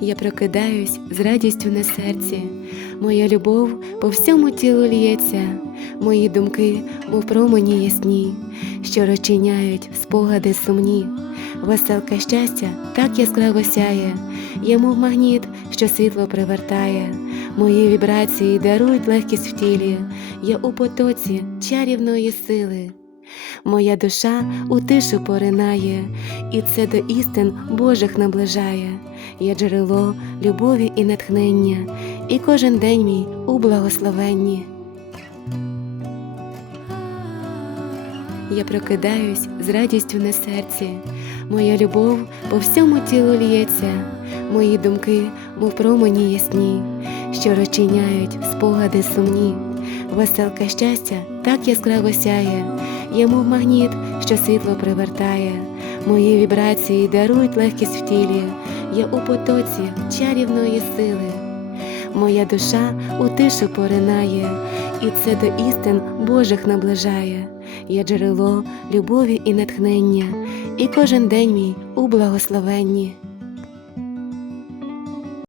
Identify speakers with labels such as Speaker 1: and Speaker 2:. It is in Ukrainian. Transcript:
Speaker 1: Я прокидаюсь з радістю на серці, моя любов по всьому тілу лється, мої думки, мов промені ясні, що розчиняють спогади сумні. Веселка щастя так яскраво сяє, я мов магніт, що світло привертає. Мої вібрації дарують легкість в тілі, я у потоці чарівної сили. Моя душа у тишу поринає, і це до істин Божих наближає. Я джерело любові і натхнення, і кожен день мій у благословенні. Я прокидаюсь з радістю на серці, моя любов по всьому тілу лється, мої думки, мов промені ясні, що розчиняють спогади сумні. Веселка щастя так яскраво сяє, я мов магніт, що світло привертає. Мої вібрації дарують легкість в тілі, я у потоці чарівної сили. Моя душа у тишу поринає, і це до істин Божих наближає. Я джерело любові і натхнення, і кожен день мій у благословенні.